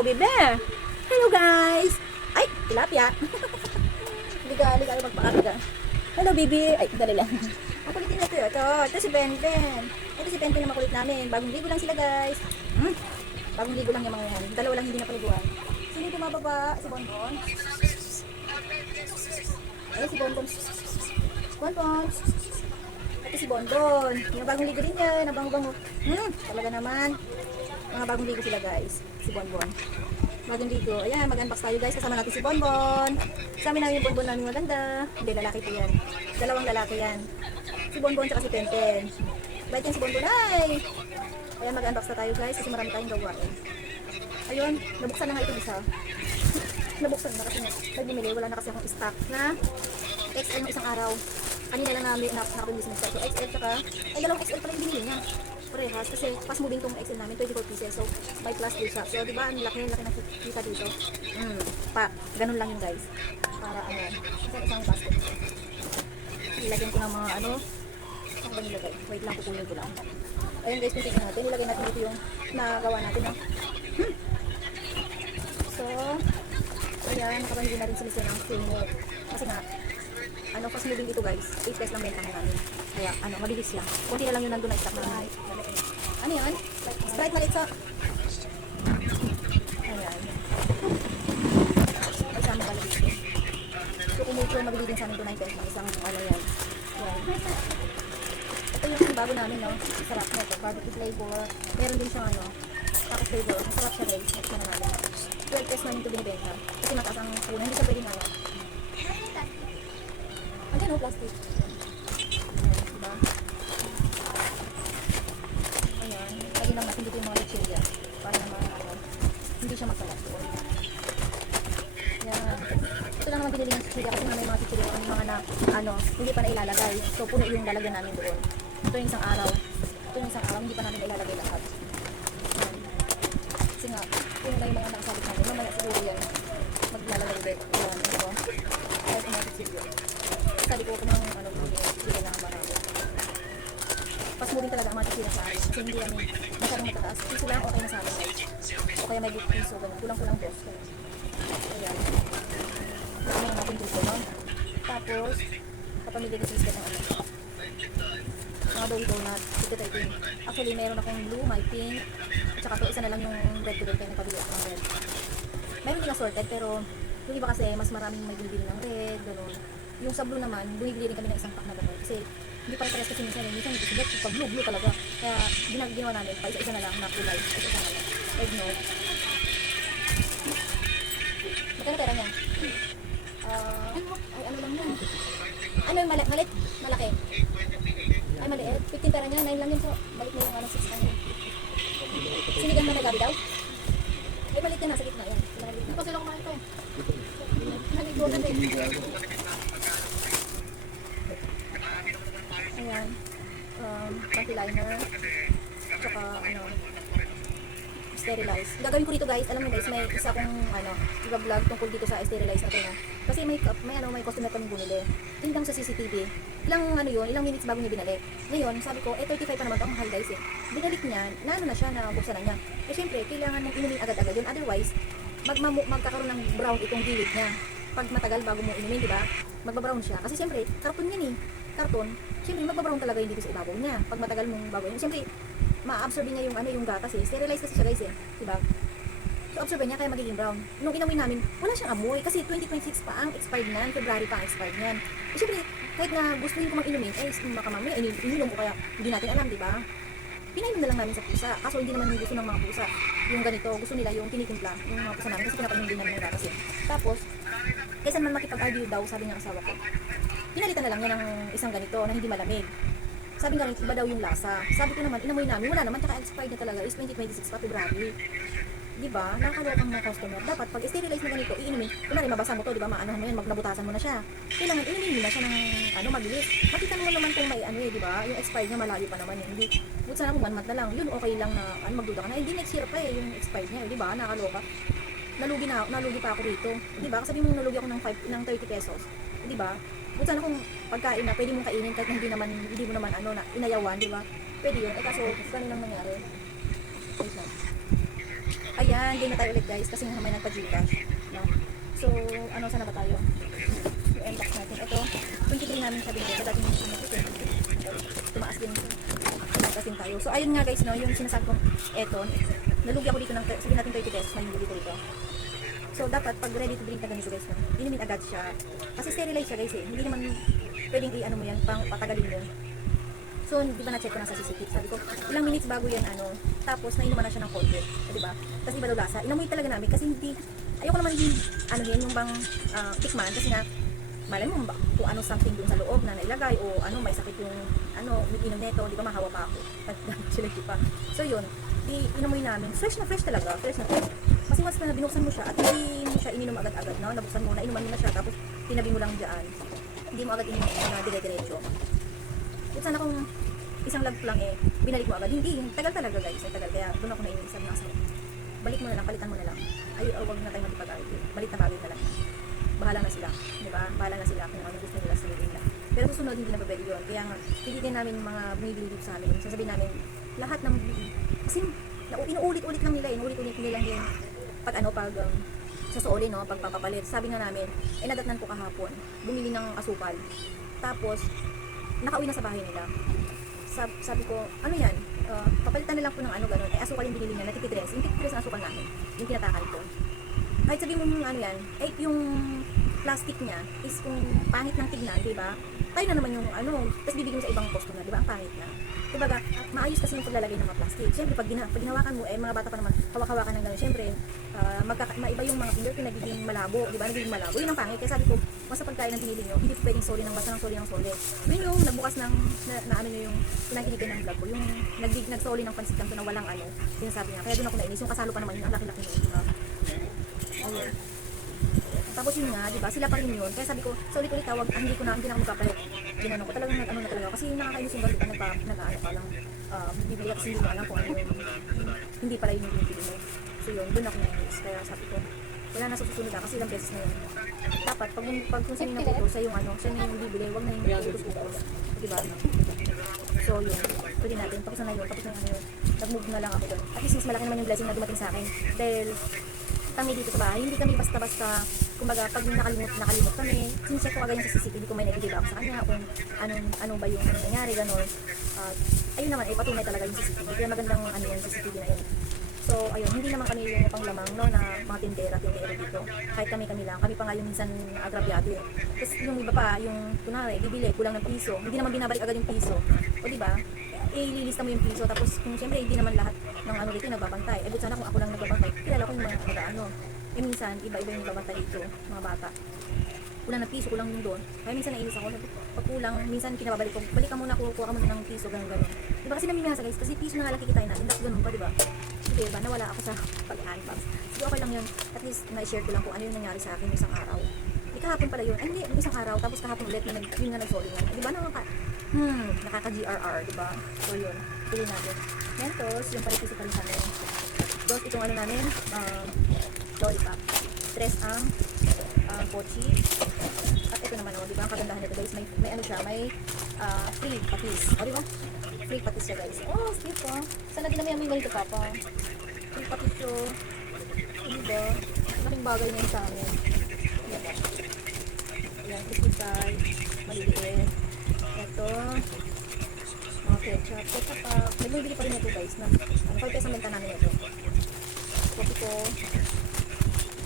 Ikaw, bebe. Hello, guys. Ay, tilapia. Liga, magpakaliga. Hello, baby. Ay, dali lang. Ang kulitin na ito. Ito si Benten. Ito si Benten na makulit namin. Bagong ligo lang sila, guys. Bagong ligo lang yung mga yan. Dalawa lang hindi na paliguan. Sino yung bumababa? Si Bonbon. Ay, si Bonbon. Bonbon. Ito si Bonbon. Yung bagong ligo din yan. Ang bango-bango. Talaga naman. Mga bagong ligo sila, guys. Si Bonbon. Bagong ligo. Ayan, mag-unbox tayo, guys. Kasama natin si Bonbon. Kasama namin yung Bonbon namin maganda. Hindi, lalaki po yan. Dalawang lalaki yan. Si Bonbon tsaka si Tenten. Bait yan si Bonbon. Ay! Ayan, mag-unbox na tayo, guys. Kasi marami tayong gawain. Ayun, nabuksan na nga ito isa. Nabuksan na kasi nagbumili. Wala na kasi akong stock na XL ng isang araw. Kanina lang namin nakapag-business na. So, XL tsaka, ay dalawang XL pala yung binili niya. Parehas kasi fast moving tong XL namin, 24 pieces. So, by plus din siya. So, diba, ang laki ng kita dito. Ganun lang yun, guys. Para ano, isang basket. Ilagyan ko ng mga ano, saan ba nilagay? Wait lang, kukunin ko lang. Ayun, guys, kung tingnan natin, ilagay natin dito yung nagawa natin, no? So, ayan, nakapamili na rin sila ng framework. Kasi nga, ano, fast moving dito, guys. 8 pesos lang benta namin. Kaya, ano, mabilis lang. Kunti na lang yun nandun na stock na. Ano yan? Sprite maliit sa... Ayan. Ay, sa amin pala dito. So, kung mabili din sa amin 2 pesos ng isang, ano yan. Ayan. Ito yung bago namin, no? Sarap na ito. Barbecue flavor. Meron din siyang, ano, taco flavor. Masarap siya, guys. Next na namin. 12 pesos namin ito binibenta. Kasi mataas ang puno. Hindi siya pwedeng, ano. Andiyan, no? Plastic. Diba? Ayan. Lagi lang natin dito yung mga lechilya. Para naman, ano, hindi siya magkalat doon. Ayan. Ito lang naman binili ng lechilya kasi may mga lechilya kami mga na, ano, hindi pa na ilalagay. So, puno yung lalagyan namin doon. Ito yung isang araw. Ito yung isang araw, hindi pa namin ilalagay lahat. Ayan. Kasi nga, puno na yung mga nakasalit namin. Mamaya siguro yan. Maglalagay ulit. Ayan. Ito. Kahit yung mga lechilya. Sabi ko kung ano hindi lang marami. Pas mo din talaga ang mga tira sa akin. Kasi hindi yan masyadong matataas. Piso lang okay na sa amin. O kaya may piso. Kulang-kulang dos. Ayan. Ito yung natin dito. No? Tapos, kapamili din sila ng ano. Mga doy donut. Actually, meron akong blue, may pink. At saka to, isa na lang yung red ko doon. Kaya nagpabili ako ng red. Meron din assorted pero yung iba kasi mas maraming may binibili ng red. Gano'n. Yung sa blue naman, bumibili rin kami ng isang pack na gano'n. Kasi hindi pa rin pares kasi minsan hindi sugat. Pag blue talaga. Kaya ginawa namin, pa isa-isa na lang na kulay. Isa-isa na lang. Red note. Magkano pera niya? Ay ano lang yun. Ano yung malit? Malaki? Ay maliit. 15 pera niya, 9 lang yun. So balik mo yung ano 6 lang yun. Sinigang na nagabi daw? Ay maliit yan, nasa gitna yan. Hindi pa sila kumain ito. Naligo na rin. Ayan, panty liner, tsaka ano, sterilize. Gagawin ko dito guys, alam mo guys, may isa kong ano, i-vlog tungkol dito sa sterilize na ito na. Kasi may customer kami bumili. Tindang sa CCTV. Ilang minutes bago niya binalik. Ngayon, sabi ko, 35 pa naman ito, ang mahal guys eh. Binalik niya, na ano na siya, nabuksan na niya. Eh syempre, kailangan mong inumin agad-agad yun. Otherwise, magkakaroon ng brown itong gilid niya. Pag matagal bago mo inumin, di ba? Magbabrown siya. Kasi syempre, karton yan eh. Karton, syempre magbabrown talaga yung dito sa ibabaw niya. Pag matagal mong bago inumin, syempre, ma-absorb niya yung ano yung gatas eh. Sterilize kasi siya guys eh. Diba? So, absorb niya kaya magiging brown. Nung inamoy namin, wala siyang amoy. Kasi 2026 pa ang expired niyan. February pa ang expired niyan. Eh, syempre, kahit na gustuhin ko mag-inumin, eh, baka mamaya, ininom ko kaya hindi natin alam, diba? Pinainom na lang namin sa pusa. Kaso hindi naman gusto ng mga pusa. Yung ganito, gusto nila yung tinitimpla. Yung mga pusa namin kasi pinapainom din namin ng gatas eh. Tapos, kaysa naman makipag-argue daw, sabi ng asawa ko, pinalitan na lang niya ng isang ganito na hindi malamig. Sabi nga rin, iba daw yung lasa. Sabi ko naman, inamoy namin, wala naman, tsaka expired na talaga is 2026 pa, February. Diba? Nakakalok ang mga customer. Dapat, pag sterilize na ganito, iinumin, kunwari mabasa mo to, diba? Maano mo yan, nabutasan mo na siya. Kailangan inumin mo na siya ng, ano, mabilis. Makita mo naman kung may, ano eh, diba? Yung expired niya, malayo pa naman eh. Hindi, but sana kung 1 month na lang, yun okay lang na, ano, magduda ka na. Hindi next year pa eh, yung expired niya, diba? Nakaloka. Nalugi pa ako dito. Diba? Kasi sabi mo nalugi ako ng 30 pesos. Diba? But sana kung pagkain na, pwede mong kainin kahit hindi mo naman ano na inayawan, di ba? Pwede yun. Eh kaso, ganun lang nangyari. Ayan, game na tayo ulit guys kasi nga may nagpa-Gcash. No? So, ano, sana ba tayo? Yung unbox natin. Ito, 23 namin sabi ko. Dati yung tumaas din. Tumaas din tayo. So, ayun nga guys, no, yung sinasabi kong eto, nalugi ako dito ng, sabi natin 30 pesos na yung dito dito. So, dapat pag ready to drink na ganito guys, no, inumin agad siya. Kasi sterilize siya guys eh. Hindi naman pwedeng i-ano mo yan, pang patagalin mo. So, di ba na-check ko na sa CCTV? Sabi ko, ilang minutes bago yan, ano, tapos nainuman na siya ng konti. Di ba? Tapos iba daw lasa. Inamoy talaga namin kasi hindi, ayoko naman yung, ano yun, yung bang tikman. Kasi nga, malay mo ba, kung ano something dun sa loob na nailagay o ano, may sakit yung, ano, inom neto, di ba mahawa pa ako. At sila pa. So, yun, inamoy namin. Fresh na fresh talaga. Fresh na fresh. Kasi once na binuksan mo siya at hindi mo siya ininom agad-agad, no? Nabuksan mo, nainuman mo na siya, tapos tinabi mo lang dyan. Hindi mo agad ininom na dire-diretso. Kung sana kung isang lag lang eh, binalik mo agad. Hindi, tagal talaga guys, ay tagal. Kaya doon ako nainis, sabi ng asawa. Balik mo na lang, palitan mo na lang. Ay, wag na tayo magpag-argue. Balik na bagay na lang. Bahala na sila, di ba? Bahala na sila kung ano gusto nila sa nila. Pero susunod hindi na pwede yun. Kaya nga, pilitin namin mga bumibili dito sa amin. Sasabihin namin, lahat ng kasi inuulit-ulit lang nila, inuulit-ulit nila din. Pag ano, pag sa sooli, no, pagpapapalit. Sabi nga namin, nadatnan ko kahapon, bumili ng asukal. Tapos, nakauwi na sa bahay nila. Sabi ko, ano yan? Papalitan na lang po ng ano gano'n. Asukal yung binili niya, natitidress. Yung titidress na asukal namin, yung tinatakan ko. Kahit sabihin mo ano yan, yung plastic niya is kung pangit ng tignan, di ba? Tayo na naman yung ano, tapos bibigyan mo sa ibang customer, di ba? Ang pangit na. Kumbaga, maayos kasi yung paglalagay ng mga plastic. Siyempre, pag ginawakan mo, mga bata pa naman, hawak-hawakan ng gano'n. Siyempre, maiba yung mga finger, nagiging malabo, di ba? Nagiging malabo. Yun ang pangit. Kaya sabi ko, basta pagkain ng pinili nyo, hindi po pwedeng soli ng basta ng soli ng soli. Yun yung nagbukas ng, na ano nyo yung pinagkikita ng vlog ko, yung nagsoli ng pansit kanto na walang ano, sinasabi niya. Kaya doon ako nainis. Yung kasalo pa naman yun, ang laki-laki nyo. Diba? Ayun. Tapos yun nga, di ba? Sila pa rin yun. Kaya sabi ko, sa ulit-ulit tawag, hindi na ako magpapalit. Ginano ko talagang nag-ano na talaga. Kasi nakakainis yung ganito nag-ano pa lang. Bibili kasi hindi ko alam kung ano yung hindi pala yun yung pinipili mo. So yun, doon ako nainis. Kaya sabi ko, wala na sa susunod na kasi ilang beses na yun. Dapat, pag kung sino na puto, sa yung ano, siya na yung bibili, huwag na yung putos-putos. Di ba? So yun, pwede natin. Tapos na yun, tapos na ano yun. Nag-move na lang ako doon. At least mas malaki naman yung blessing na dumating sa akin. Dahil kami dito sa bahay, hindi kami basta-basta, kumbaga pag nakalimot kami, sinecheck ko agad yung sa CCTV kung may nag-give ako sa kanya, kung ano ba yung nangyari, gano'n. Ayun naman, patunay talaga yung CCTV, kaya magandang ano yung CCTV na yun. So, ayun, hindi naman kami yung panglamang, no, na mga tindera dito. Kahit kami lang, kami pa nga yung minsan agrabyado eh. Tapos yung iba pa, yung kunwari, bibili, kulang ng piso, hindi naman binabalik agad yung piso. O diba? Ililista mo yung piso, tapos kung siyempre hindi naman lahat ng ano dito nagbabantay. But sana kung ako lang nagbabantay, kilala ko yung mga ano. Minsan, iba-iba yung nagbabantay dito, mga bata. Kulang ng piso, kulang yung doon. Kaya minsan nainis ako, pag kulang, minsan pinababalik ko, balik ka muna, kuha ka muna ng piso, gano'n. Diba kasi namimihasa guys, kasi piso na nga lang kikitain natin, tapos ganun pa, diba? Diba, nawala ako sa pag-unbox. Sige, okay lang yun. At least, na-share ko lang kung ano yung nangyari sa akin isang araw. Kahapon pala yun. Ay, hindi, isang araw, tapos kahapon ulit, yun nga nag-sorry nga. Diba, nakaka-GRR, diba? So, yun. Pili natin. Mentos, yung parikisi pa rin sa amin. Tapos, itong ano namin, lollipop. Tres ang pochi. At ito naman, diba, ang kagandahan nito guys, may ano siya, may free patis. O, diba? Free patis siya guys. Oh, sweet po. Sana din namin yung ganito papa. Free patis siya. Diba? Malaking bagay na yun sa amin. Diba? Ayan, crispy fry. Maliliit. Ito. Mga ketchup. Ketchup pa. Nagbibili pa rin ito guys. 5 pesos ang benta namin ito. Kopi ko.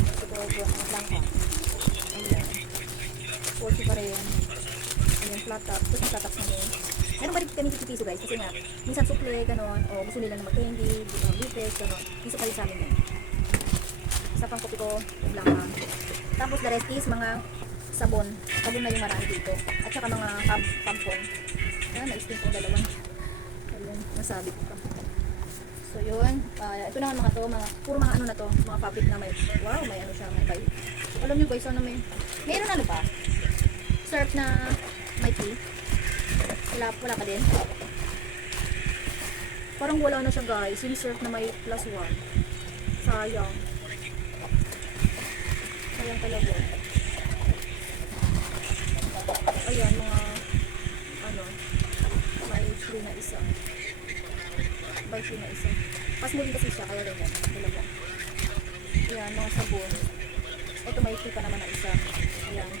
Ito ko. Ang blanca. Ayan. Pochi pa rin. Ayan, flat top. Tapos yung flat tops namin. Meron pa rin kami 50 piso guys. Kasi nga, minsan sukle, gano'n. O gusto nila na mag-candy, bites, gano'n. Piso pa rin sa amin yan. Isa pang kopi ko. Yung blanca. Tapos the rest is mga sabon. Sabon na yung marami dito. At saka mga tampon. Ayan, na-steam ko dalawang. Ayun, nasabi ko pa. So yun, ito naman mga to, puro mga ano na to, mga fabric na may, wow, may ano siya, may bay. Alam nyo guys, ano mayroon ano pa? Surf na may tea. Wala pa din. Parang wala na siya guys, yung surf na may +1. Sayang. Sayang talaga. Ayan, mga ano, may free na isa. By free na isa. Pas mo din kasi siya, kaya ganyan. Dalawa. Ayan, mga sabon. Ito may free pa naman na isa. Ayan.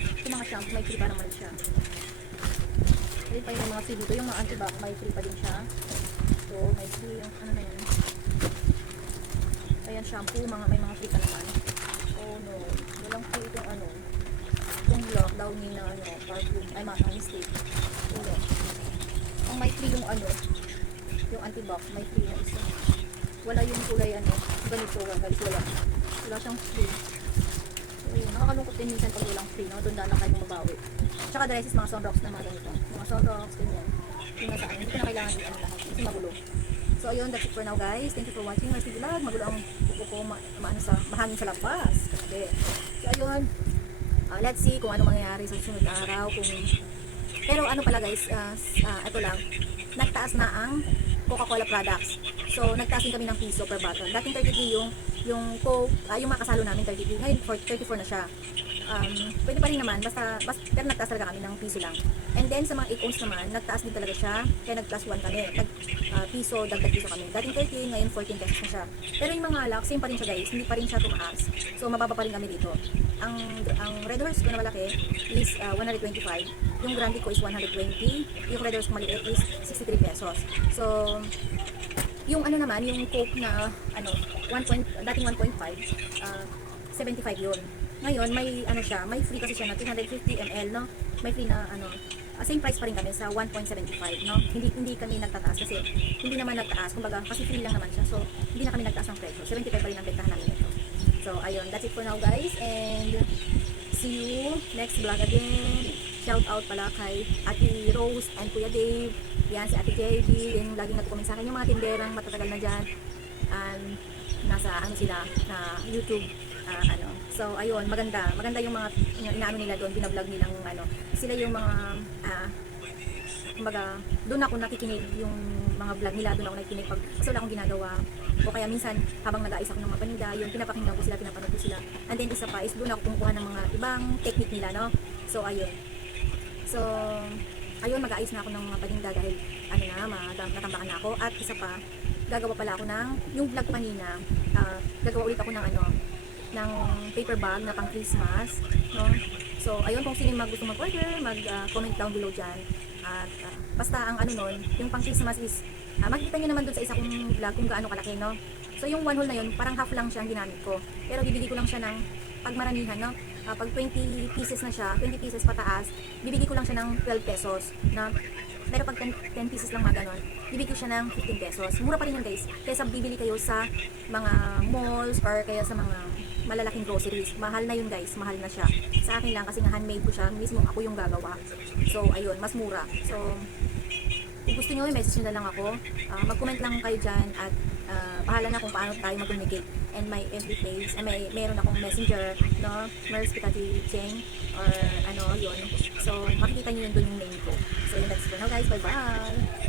Ito mga shampoo, may free pa naman siya. Ayun pa yung mga free dito. Yung mga antibac, may free pa din siya. So, may free yung ano na yan. Ayan, shampoo, may mga free pa naman. Oh no, walang free itong ano. Itong block, downy na ano, perfume. Ay, mga mistake. Ulo. Ang may free yung ano, yung antibac, may free na isa. Wala yung kulay ano, ganito guys, wala. Wala siyang free. So, yun, nakakalungkot din minsan pag walang free, no? Doon na lang kayo mababawi. Tsaka the rest is mga sunrocks na mga ganito. Mga sunrocks, ganyan. Yung nasa ano, hindi ko na kailangan din ano lahat. Kasi magulo. So, ayun, that's it for now guys. Thank you for watching my vlog. Magulo ang buko ko, mahangin sa labas. Okay. So, ayun. Let's see kung ano mangyayari sa susunod na araw. Pero ano pala guys, ito lang. Nagtaas na ang Coca-Cola products. So, nagtaas din kami ng piso per bottle. Dating 33 yung Coke, yung makasalo namin 33. Ngayon, 34 na siya. Pwede pa rin naman, pero nagtaas talaga kami ng piso lang. And then, sa mga 8 ounce naman, nagtaas din talaga siya. Kaya nag plus 1 kami. Piso, dagdag piso kami. Dating 13, ngayon 14 pesos na siya. Pero yung mga alak, same pa rin siya guys. Hindi pa rin siya tumaas. So, mababa pa rin kami dito. Ang Red Horse ko na malaki is 125. Yung Grande ko is 120. Yung Red Horse ko maliit is 63 pesos. So, yung ano naman, yung Coke na ano, dating 1.5, 75 yun. Ngayon, may ano siya, may free kasi siya na 250 ml, no? May free na ano, same price pa rin kami sa 1.75, no? Hindi kami nagtataas kasi hindi naman nagtaas, kumbaga kasi free lang naman siya. So, hindi na kami nagtaas ng presyo. 75 pa rin ang bentahan namin ito. So, ayun, that's it for now guys, and see you next vlog again. Shout out pala kay Ate Rose and Kuya Dave. Yan, si Ate JD, yung laging nagko-comment sa akin, yung mga tinderang matatagal na dyan. And nasa ano sila, na YouTube, ano. So, ayun, maganda yung mga inaano nila doon, binablog nilang ano. Sila yung mga, kumbaga, doon ako nakikinig yung mga vlog nila, doon ako nakikinig pag kasi wala akong ginagawa. O kaya minsan, habang nag-aayos ako ng mga paninda, yung pinapakinggan ko sila, pinapanood ko sila. And then isa pa is doon ako kumukuha ng mga ibang technique nila, no? So, ayun. So, ayun, mag-aayos na ako ng mga paninda dahil ano na, natambakan na ako. At isa pa, gagawa pala ako ng, yung vlog kanina, gagawa ulit ako ng ano, ng paper bag na pang Christmas, no? So, ayun, kung sino yung gusto mag-order, mag-comment down below dyan. At basta ang ano nun, yung pang Christmas is, makikita nyo naman dun sa isa kong vlog kung gaano kalaki, no? So, yung one hole na yun, parang half lang siya ang ginamit ko. Pero bibigay ko lang siya ng pagmaramihan, no? Pag 20 pieces na siya, 20 pieces pataas, bibigay ko lang siya ng 12 pesos, no? Pero pag 10 pieces lang mga ganon, bibigay ko siya ng 15 pesos. Mura pa rin yun guys. Kaysa bibili kayo sa mga malls or kaya sa mga malalaking groceries. Mahal na yun guys, mahal na siya. Sa akin lang kasi nga handmade ko siya, mismo ako yung gagawa. So ayun, mas mura. So kung gusto nyo, message nyo na lang ako. Mag-comment lang kayo dyan at bahala na kung paano tayo mag-communicate. And my FB page, meron akong messenger, no? Mers Pitati Cheng or ano, yun. So makikita nyo yun doon yung name ko. So yun, that's for now guys. Bye-bye!